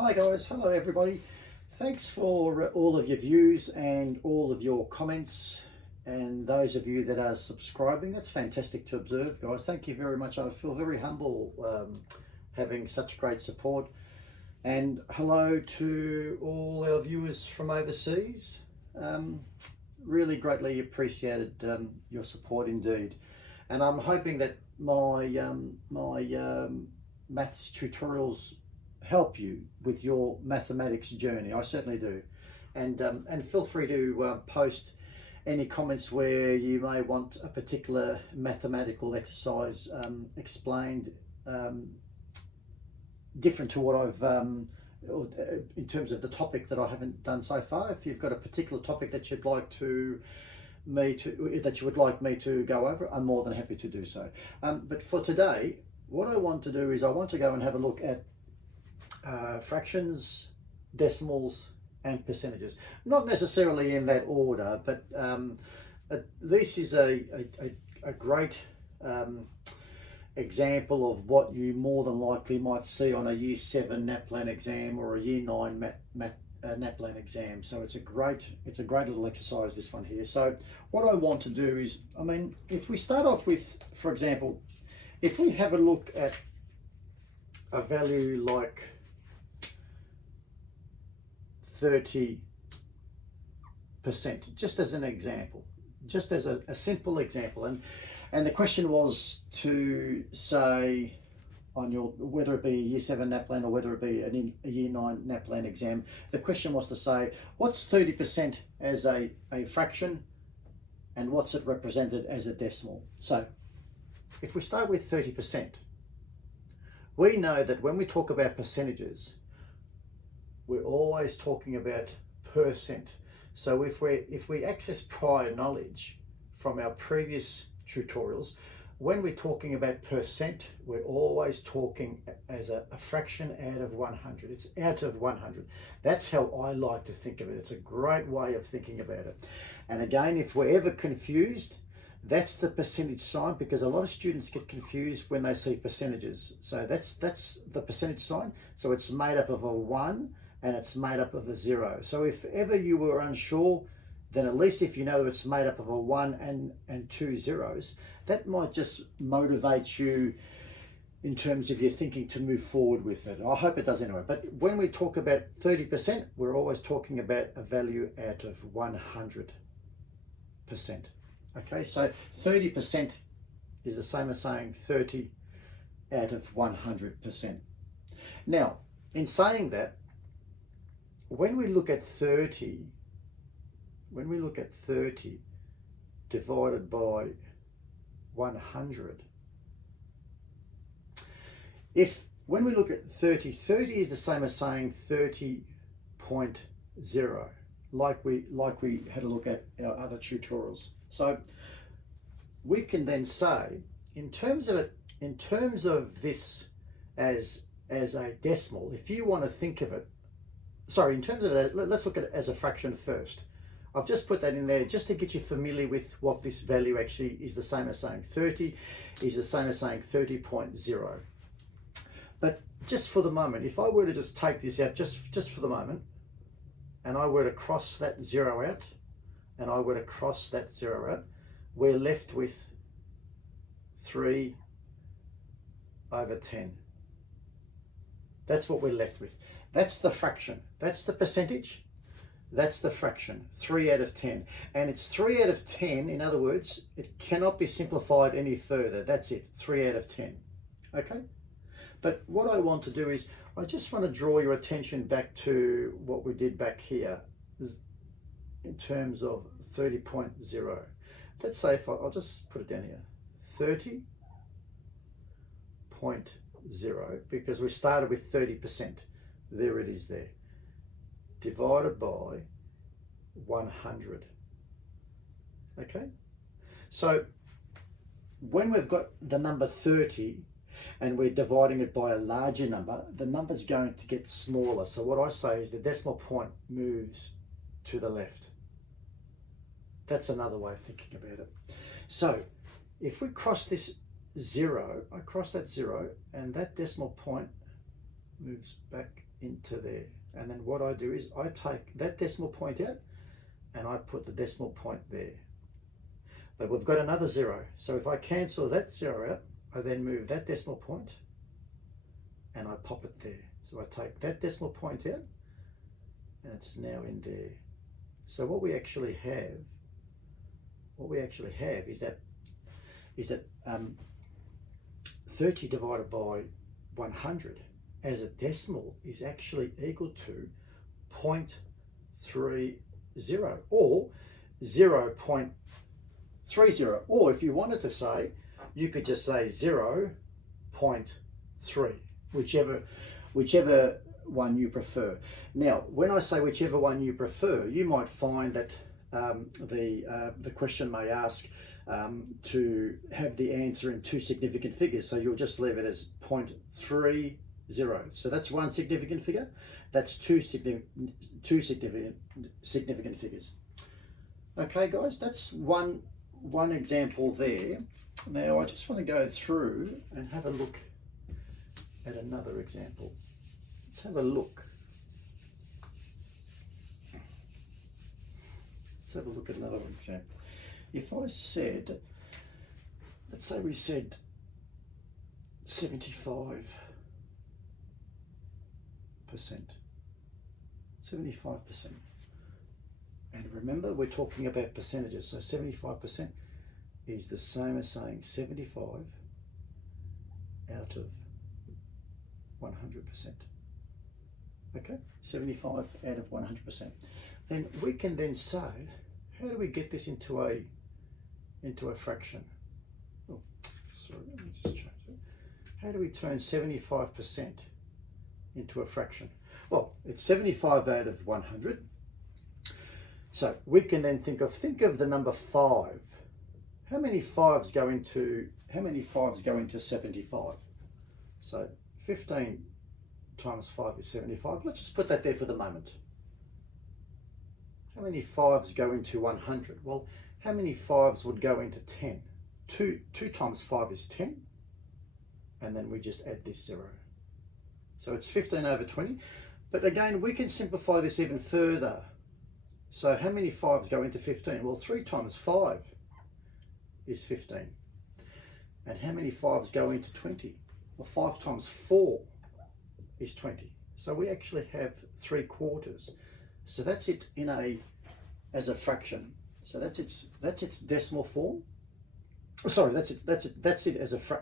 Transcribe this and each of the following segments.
Hi guys, hello everybody. Thanks for all of your views and all of your comments, and those of you that are subscribing. That's fantastic to observe, guys. Thank you very much. I feel very humble having such great support. And hello to all our viewers from overseas. Really greatly appreciated your support indeed. And I'm hoping that my maths tutorials help you with your mathematics journey. I certainly do. And feel free to post any comments where you may want a particular mathematical exercise explained different to what I've in terms of the topic that I haven't done so far. If you've got a particular topic that you'd like that you would like me to go over, I'm more than happy to do so. But for today, what I want to do is I want to go and have a look at fractions, decimals, and percentages. Not necessarily in that order, but this is a great example of what you more than likely might see on a Year 7 NAPLAN exam or a Year 9 NAPLAN exam. So it's a great little exercise, this one here. So what I want to do is, if we start off with, for example, if we have a look at a value like 30%, just as an example, just as a simple example, and the question was to say on your, whether it be a Year 7 NAPLAN or whether it be a Year 9 NAPLAN exam, the question was to say, what's 30% as a fraction and what's it represented as a decimal? So if we start with 30%, we know that when we talk about percentages, we're always talking about percent. So if we access prior knowledge from our previous tutorials, when we're talking about percent, we're always talking as a fraction out of 100. It's out of 100. That's how I like to think of it. It's a great way of thinking about it. And again, if we're ever confused, that's the percentage sign, because a lot of students get confused when they see percentages. So that's the percentage sign. So it's made up of a 1 and it's made up of a 0. So if ever you were unsure, then at least if you know it's made up of a 1 and 2 zeros, that might just motivate you in terms of your thinking to move forward with it. I hope it does anyway. But when we talk about 30%, we're always talking about a value out of 100%. Okay, so 30% is the same as saying 30 out of 100%. Now, in saying that, when we look at 30 divided by 100, when we look at 30 is the same as saying 30.0, like we had a look at our other tutorials. So we can then say, in terms of this as a decimal, if you want to think of it, sorry, in terms of it, let's look at it as a fraction first. I've just put that in there just to get you familiar with what this value actually is the same as saying. 30 is the same as saying 30.0. But just for the moment, if I were to just take this out just for the moment, and I were to cross that 0 out, and I were to cross that 0 out, we're left with 3 over 10. That's what we're left with. That's the fraction. That's the percentage. That's the fraction, 3 out of 10. And it's 3 out of 10, in other words, it cannot be simplified any further. That's it, 3 out of 10. Okay? But what I want to do is, I just want to draw your attention back to what we did back here in terms of 30.0. Let's say, I'll just put it down here, 30.0, because we started with 30%. There it is there. Divided by 100. Okay? So when we've got the number 30 and we're dividing it by a larger number, the number's going to get smaller. So what I say is the decimal point moves to the left. That's another way of thinking about it. So if we cross this 0, I cross that 0, and that decimal point moves back into there. And then what I do is I take that decimal point out and I put the decimal point there. But we've got another 0. So if I cancel that 0 out, I then move that decimal point and I pop it there. So I take that decimal point out and it's now in there. So what we actually have is that 30 divided by 100 as a decimal is actually equal to 0.30 or 0.30, or if you wanted to say, you could just say 0.3, whichever one you prefer. Now, when I say whichever one you prefer, you might find that the question may ask to have the answer in 2 significant figures, so you'll just leave it as 0.30. So that's 1 significant figure. That's two significant figures. Okay, guys, that's one example there. Now I just want to go through and have a look at another example. Let's have a look. Let's have a look at another example. If I said, let's say we said 75%. 75%. And remember, we're talking about percentages, so 75% is the same as saying 75 out of 100%. Okay, 75 out of 100%. Then we can then say, how do we get this into a fraction? Oh, sorry, let me just change it. How do we turn 75% into a fraction? Well, it's 75 out of 100. So we can then think of the number 5. How many 5s go into 75? So 15 times 5 is 75. Let's just put that there for the moment. How many 5s go into 100? Well, how many 5s would go into 10? 2 times 5 is 10. And then we just add this 0. So it's 15 over 20. But again, we can simplify this even further. So how many 5s go into 15? Well, 3 times 5 is 15. And how many 5s go into 20? Well, 5 times 4 is 20. So we actually have 3/4. So that's it as a fraction. So that's its decimal form. Sorry, that's it as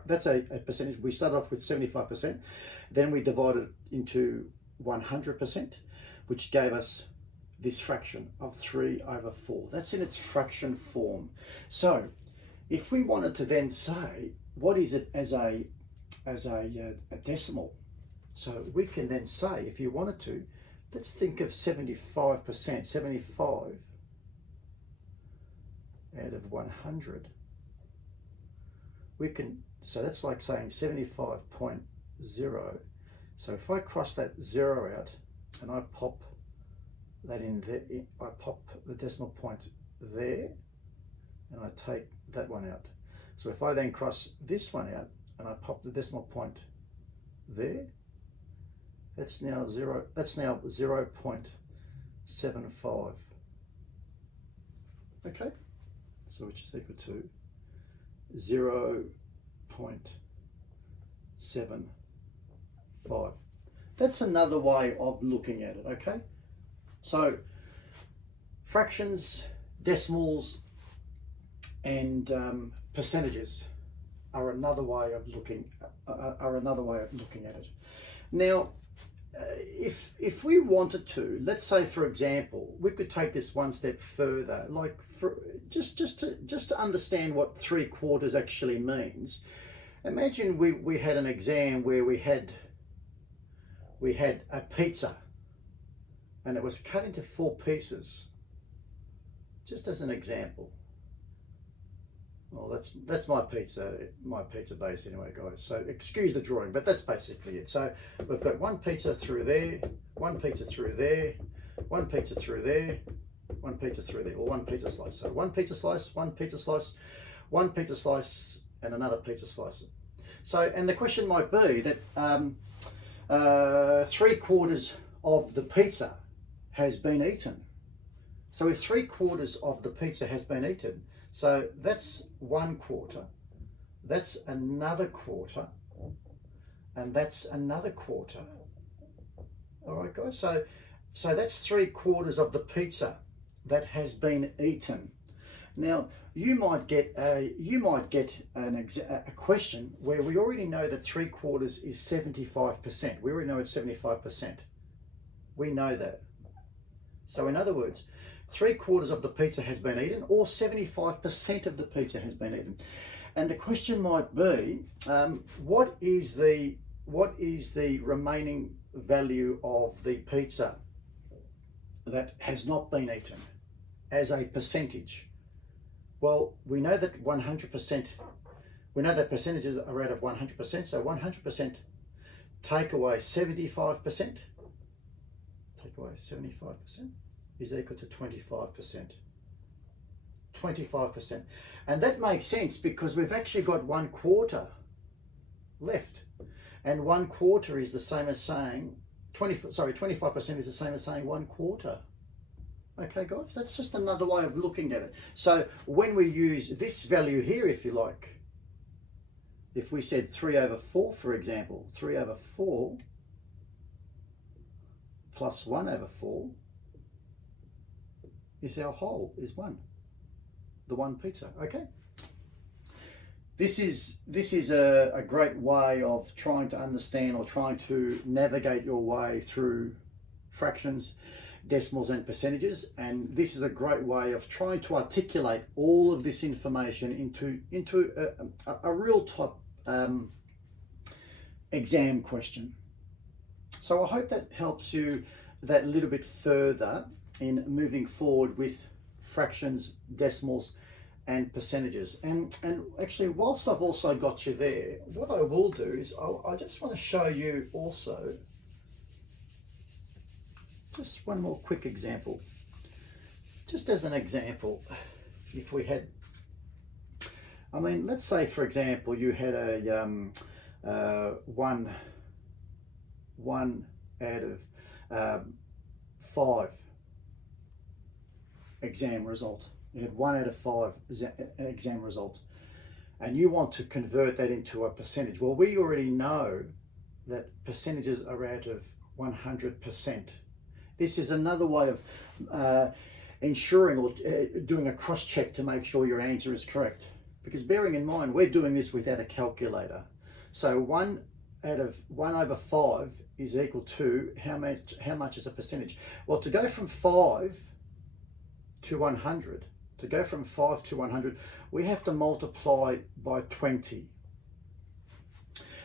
that's a percentage. We start off with 75%, then we divide it into 100%, which gave us this fraction of 3/4. That's in its fraction form. So if we wanted to then say, what is it as a decimal? So we can then say, if you wanted to, let's think of 75%, 75 out of 100. So that's like saying 75.0. So if I cross that 0 out and I pop that in there, I pop the decimal point there and I take that one out. So if I then cross this one out and I pop the decimal point there, that's now 0.75. Okay, so which is equal to 0.75. That's another way of looking at it, okay? So fractions, decimals, and percentages are another way of looking at it. Now, if we wanted to, let's say for example, we could take this one step further, like just to understand what 3/4 actually means. Imagine we had an exam where we had a pizza and it was cut into 4 pieces, just as an example. Well, that's my pizza base anyway, guys. So excuse the drawing, but that's basically it. So we've got one pizza through there, one pizza through there, one pizza through there, one pizza through there, or one pizza slice. So one pizza slice, one pizza slice, one pizza slice, and another pizza slice. So, and the question might be that 3/4 of the pizza has been eaten. So if 3/4 of the pizza has been eaten, so that's 1/4, that's another quarter, and that's another quarter. All right, guys. So that's 3/4 of the pizza that has been eaten. Now you might get a question where we already know that 3/4 is 75%. We already know it's 75%. We know that. So in other words, 3/4 of the pizza has been eaten, or 75% of the pizza has been eaten. And the question might be, what is the remaining value of the pizza that has not been eaten as a percentage? Well, we know that 100%, we know that percentages are out of 100%, so 100% take away 75%, take away 75% is equal to 25%. 25%. And that makes sense because we've actually got 1/4 left. And 1/4 is the same as saying 25% is the same as saying 1/4. Okay, guys, that's just another way of looking at it. So when we use this value here, if you like, if we said 3/4, for example, 3/4 plus 1/4 is our whole, is 1. The one pizza, okay? This is a great way of trying to understand or trying to navigate your way through fractions, decimals and percentages, and this is a great way of trying to articulate all of this information into a real top exam question. So I hope that helps you that little bit further in moving forward with fractions, decimals and percentages. And actually, whilst I've also got you there, what I will do is I just want to show you also just one more quick example. Just as an example, if we had, I mean, let's say for example you had a one out of 5 exam result. You had 1 out of 5 exam result, and you want to convert that into a percentage. Well, we already know that percentages are out of 100%. This is another way of ensuring or doing a cross check to make sure your answer is correct. Because bearing in mind, we're doing this without a calculator. So 1 over 5 is equal to how much is a percentage? Well, to go from 5 to 100, to go from 5 to 100, we have to multiply by 20.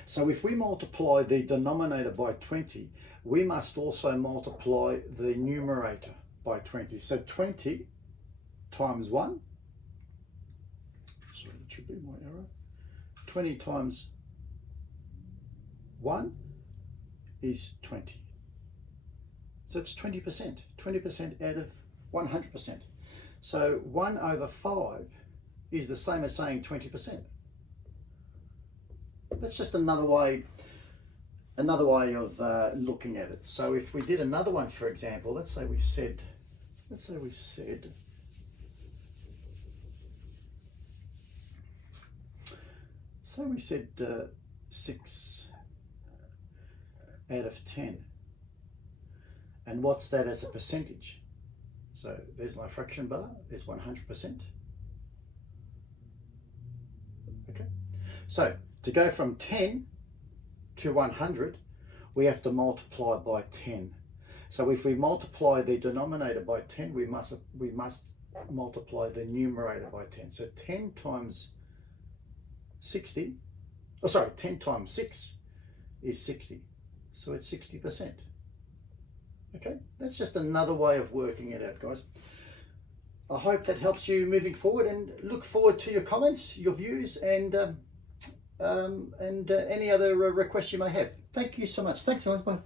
So if we multiply the denominator by 20, we must also multiply the numerator by 20. So 20 times 1, sorry, that should be my error. 20 times 1 is 20. So it's 20%, 20% out of 100%. So 1 over 5 is the same as saying 20%. That's just another way of looking at it. So if we did another one, for example, let's say we said 6 out of 10. And what's that as a percentage? So there's my fraction bar, there's 100%. Okay. So to go from 10 to 100, we have to multiply by 10. So if we multiply the denominator by 10, we must multiply the numerator by 10. So 10 times 60, 10 times 6 is 60. So it's 60%. Okay, that's just another way of working it out, guys. I hope that helps you moving forward, and look forward to your comments, your views, and any other requests you may have. Thank you so much. Thanks, guys. Bye.